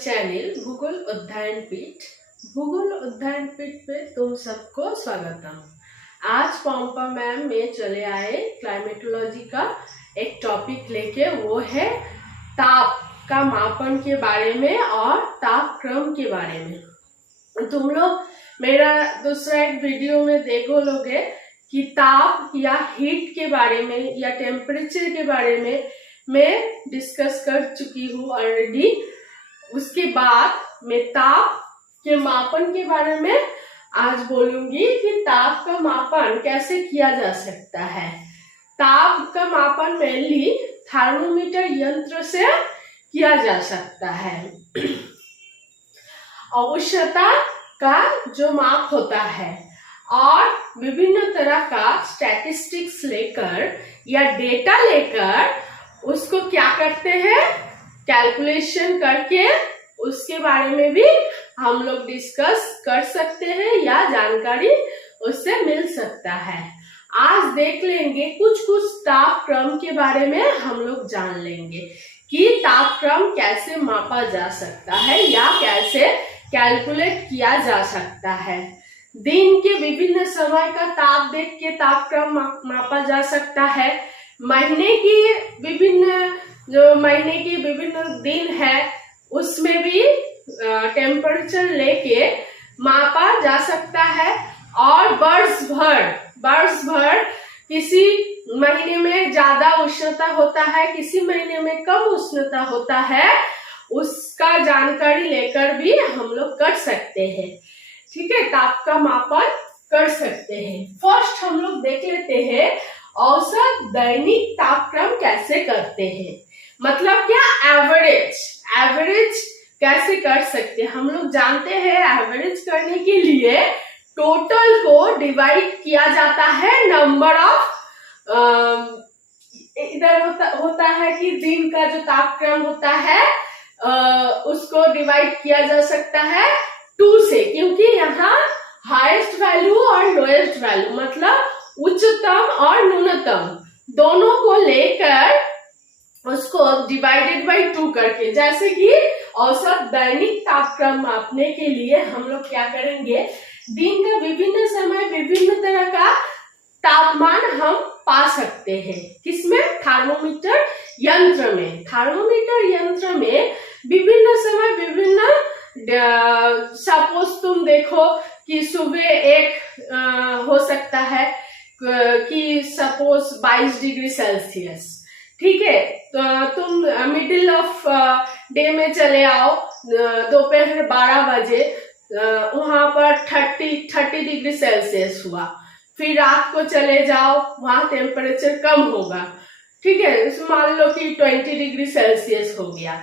Channel भूगोल अध्ययन पीठ। भूगोल अध्ययन पीठ पे तुम सबको स्वागतम। आज पम्पा मैम में चले आए क्लाइमेटोलॉजी का एक टॉपिक लेके, वो है ताप का मापन के बारे में और ताप क्रम के बारे में। तुम लोग मेरा दूसरा एक वीडियो में देखो लोगे कि ताप या हीट के बारे में या टेम्परेचर के बारे में मैं डिस्कस कर चुकी हूँ ऑलरेडी। उसके बाद मैं ताप के मापन के बारे में आज बोलूंगी कि ताप का मापन कैसे किया जा सकता है। ताप का मापन मेनली थर्मोमीटर यंत्र से किया जा सकता है। उष्णता का जो माप होता है और विभिन्न तरह का स्टैटिस्टिक्स लेकर या डेटा लेकर उसको क्या करते हैं, कैलकुलेशन करके उसके बारे में भी हम लोग डिस्कस कर सकते हैं या जानकारी उससे मिल सकता है। आज देख लेंगे कुछ ताप क्रम के बारे में हम लोग जान लेंगे कि ताप क्रम कैसे मापा जा सकता है या कैसे कैलकुलेट किया जा सकता है। दिन के विभिन्न समय का ताप देख के ताप क्रम मापा जा सकता है। महीने की विभिन्न दिन है उसमें भी टेम्परेचर लेके मापा जा सकता है। और वर्ष भर किसी महीने में ज्यादा उष्णता होता है, किसी महीने में कम उष्णता होता है, उसका जानकारी लेकर भी हम लोग कर सकते हैं। ठीक है, ताप का मापन कर सकते हैं। फर्स्ट हम लोग देख लेते हैं औसत दैनिक तापक्रम कैसे करते हैं। मतलब क्या, एवरेज कैसे कर सकते हैं। हम लोग जानते हैं एवरेज करने के लिए टोटल को डिवाइड किया जाता है नंबर ऑफ, इधर होता है कि दिन का जो तापक्रम होता है उसको डिवाइड किया जा सकता है 2 से, क्योंकि यहाँ हाईएस्ट वैल्यू और लोएस्ट वैल्यू मतलब उच्चतम और न्यूनतम दोनों को लेकर उसको डिवाइडेड बाय 2 करके, जैसे कि औसत दैनिक तापक्रम मापने के लिए हम लोग क्या करेंगे, दिन का विभिन्न समय विभिन्न तरह का तापमान हम पा सकते हैं। किसमें, थर्मोमीटर यंत्र में। थर्मोमीटर यंत्र में विभिन्न समय विभिन्न, सपोज तुम देखो कि सुबह एक हो सकता है कि सपोज 22 डिग्री सेल्सियस, ठीक है, तो तुम मिडिल ऑफ डे में चले आओ, दोपहर 12 बजे वहां पर 30 डिग्री सेल्सियस हुआ। फिर रात को चले जाओ, वहां टेम्परेचर कम होगा, ठीक है, मान लो कि 20 डिग्री सेल्सियस हो गया।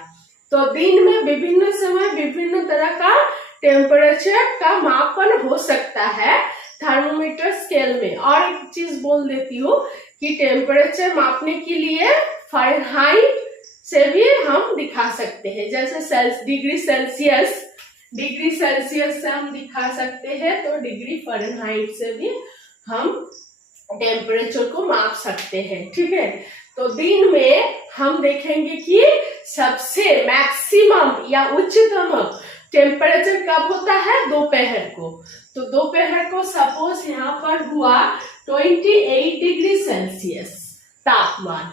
तो दिन में विभिन्न समय विभिन्न तरह का टेम्परेचर का मापन हो सकता है थर्मोमीटर स्केल में। और एक चीज बोल देती हूँ कि टेम्परेचर मापने के लिए फ़ारेनहाइट से भी हम दिखा सकते हैं, जैसे डिग्री सेल्सियस से हम दिखा सकते हैं, तो डिग्री फ़ारेनहाइट से भी हम टेम्परेचर को माप सकते हैं। ठीक है, तो दिन में हम देखेंगे कि सबसे मैक्सिमम या उच्चतम टेम्परेचर कब होता है, दोपहर को। तो दोपहर को सपोज यहाँ पर हुआ 28 डिग्री सेल्सियस तापमान।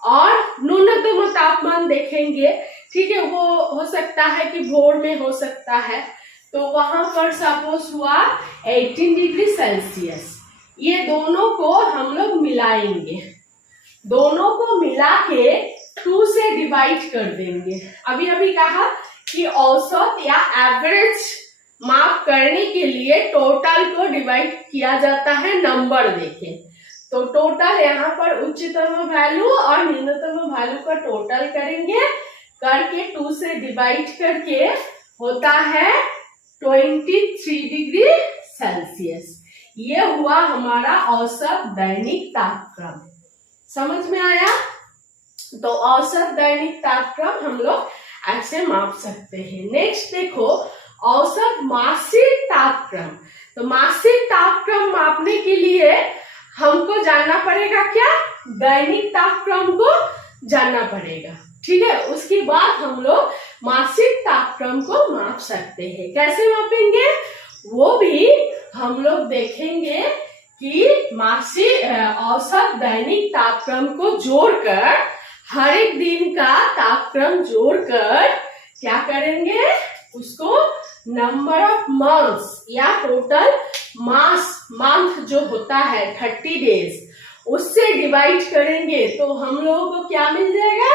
और न्यूनतम तापमान देखेंगे, ठीक है, वो हो सकता है कि भोर में हो सकता है, तो वहां पर सपोज हुआ 18 डिग्री सेल्सियस। ये दोनों को हम लोग मिलाएंगे, दोनों को मिला के 2 से डिवाइड कर देंगे। अभी कहा कि औसत या एवरेज माप करने के लिए टोटल को डिवाइड किया जाता है नंबर देके। तो टोटल यहाँ पर उच्चतम वैल्यू और न्यूनतम वैल्यू का टोटल करेंगे, करके 2 से डिवाइड करके होता है 23 डिग्री सेल्सियस। ये हुआ हमारा औसत दैनिक तापक्रम। समझ में आया? तो औसत दैनिक तापक्रम हम लोग ऐसे माप सकते हैं। नेक्स्ट देखो औसत मासिक तापक्रम। तो मासिक तापक्रम मापने के लिए हमको जानना पड़ेगा क्या, दैनिक तापक्रम को जानना पड़ेगा। ठीक है, उसके बाद हम लोग मासिक तापक्रम को माप सकते हैं। कैसे मापेंगे वो भी हम लोग देखेंगे कि मासिक औसत दैनिक तापक्रम को जोड़कर हर एक दिन का तापक्रम जोड़कर क्या करेंगे, उसको नंबर ऑफ मंथ्स या टोटल मंथ जो होता है 30 डेज, उससे डिवाइड करेंगे तो हम लोगों को क्या मिल जाएगा,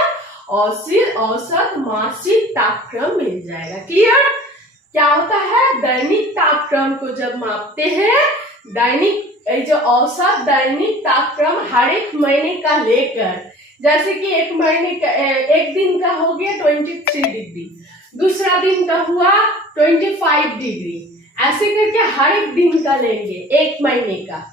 औसत मासिक तापक्रम मिल जाएगा। क्लियर? क्या होता है, दैनिक तापक्रम को जब मापते हैं, दैनिक जो औसत दैनिक तापक्रम हर एक महीने का लेकर, जैसे कि एक महीने का एक दिन का हो गया 23 डिग्री, दूसरा दिन का हुआ 25 डिग्री, ऐसे करके हर एक दिन का लेंगे एक महीने का।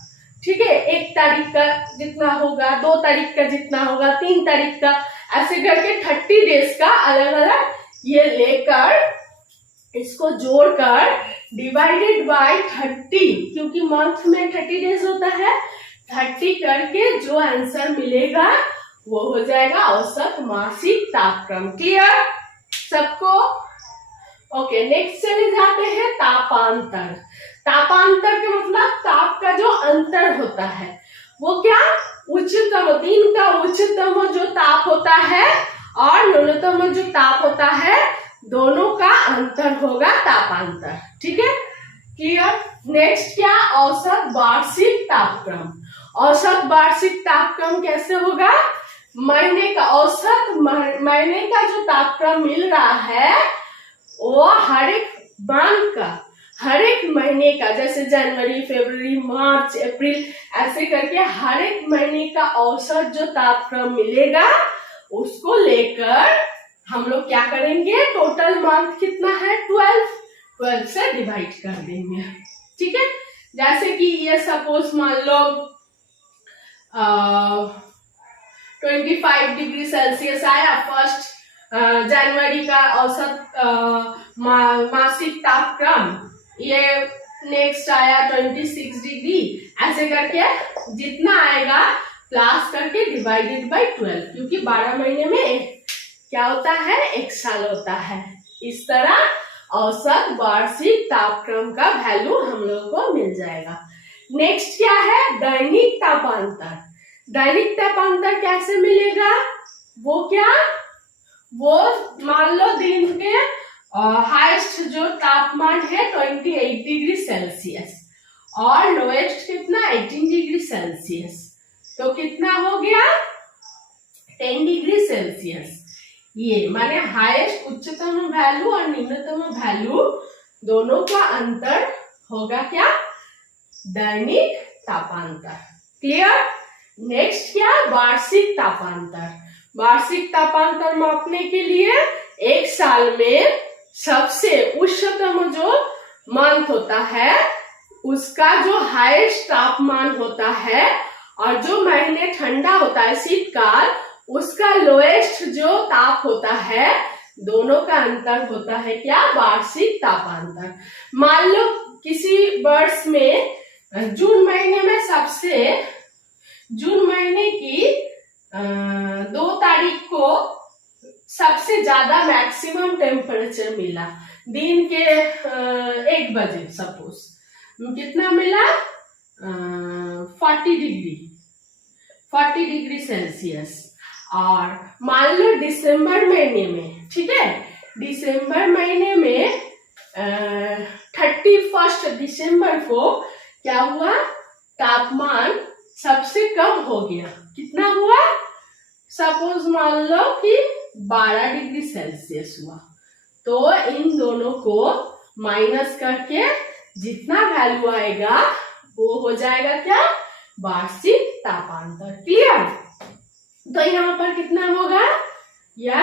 ठीक है, 1 तारीख का जितना होगा, 2 तारीख का जितना होगा, 3 तारीख का, ऐसे करके 30 डेज का अलग अलग ये लेकर इसको जोड़कर डिवाइडेड बाय 30, क्योंकि मंथ में 30 डेज होता है, 30 करके जो आंसर मिलेगा वो हो जाएगा औसत मासिक तापक्रम। क्लियर सबको? ओके, नेक्स्ट चले जाते हैं तापांतर। तापांतर का मतलब ताप का जो अंतर होता है वो क्या, उच्चतम दिन का उच्चतम जो ताप होता है और न्यूनतम जो ताप होता है, दोनों का अंतर होगा तापांतर। ठीक है, क्लियर? नेक्स्ट क्या, औसत वार्षिक तापक्रम। औसत वार्षिक तापक्रम कैसे होगा, महीने का औसत महीने का जो तापक्रम मिल रहा है वो हर एक मंथ का, हर एक महीने का, जैसे जनवरी, फरवरी, मार्च, अप्रैल, ऐसे करके हर एक महीने का औसत जो तापक्रम मिलेगा उसको लेकर हम लोग क्या करेंगे, टोटल मंथ कितना है 12 से डिवाइड कर देंगे। ठीक है, जैसे कि ये सपोज मान लो 25 डिग्री सेल्सियस आया, फर्स्ट जनवरी का औसत मासिक तापक्रम, ये नेक्स्ट आया 26 डिग्री, ऐसे करके जितना आएगा प्लस करके डिवाइडेड बाय 12, क्योंकि 12 महीने में क्या होता है, 1 साल होता है। इस तरह औसत वार्षिक तापक्रम का वैल्यू हम लोगों को मिल जाएगा। नेक्स्ट क्या है, दैनिक तापांतर। दैनिक तापांतर कैसे मिलेगा, वो क्या, वो मान लो दिन के हाईएस्ट जो तापमान है 28 डिग्री सेल्सियस और लोएस्ट कितना 18 डिग्री सेल्सियस, तो कितना हो गया 10 डिग्री सेल्सियस। ये माने हाईएस्ट उच्चतम वैल्यू और निम्नतम वैल्यू दोनों का अंतर होगा क्या, दैनिक तापांतर। क्लियर? नेक्स्ट क्या, वार्षिक तापांतर। वार्षिक तापांतर मापने के लिए एक साल में सबसे उच्चतम जो मंथ होता है उसका जो हाईएस्ट तापमान होता है और जो महीने ठंडा होता है शीतकाल, उसका लोएस्ट जो ताप होता है, दोनों का अंतर होता है क्या, वार्षिक तापांतर। मान लो किसी वर्ष में जून महीने में जून महीने की 2 तारीख को सबसे ज्यादा मैक्सिमम टेम्परेचर मिला, दिन के 1 बजे सपोज, कितना मिला 40 डिग्री सेल्सियस। और मान लो दिसंबर महीने में, ठीक है, दिसंबर महीने में 31 दिसंबर को क्या हुआ, तापमान सबसे कम हो गया, कितना हुआ, सपोज मान लो कि 12 डिग्री सेल्सियस हुआ। तो इन दोनों को माइनस करके जितना वैल्यू आएगा वो हो जाएगा क्या, वार्षिक तापांतर। क्लियर? तो यहाँ पर कितना होगा, या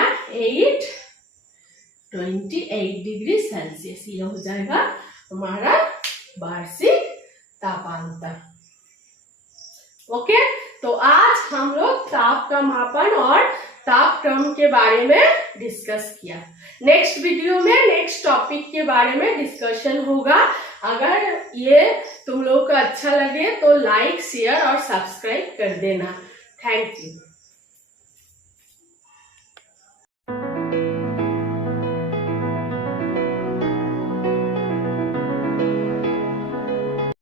28 डिग्री सेल्सियस, ये हो जाएगा हमारा वार्षिक तापांतर। ओके, तो आज हम लोग ताप का मापन और तापक्रम के बारे में डिस्कस किया। नेक्स्ट वीडियो में नेक्स्ट टॉपिक के बारे में डिस्कशन होगा। अगर ये तुम लोग को अच्छा लगे तो लाइक, शेयर और सब्सक्राइब कर देना। Thank you.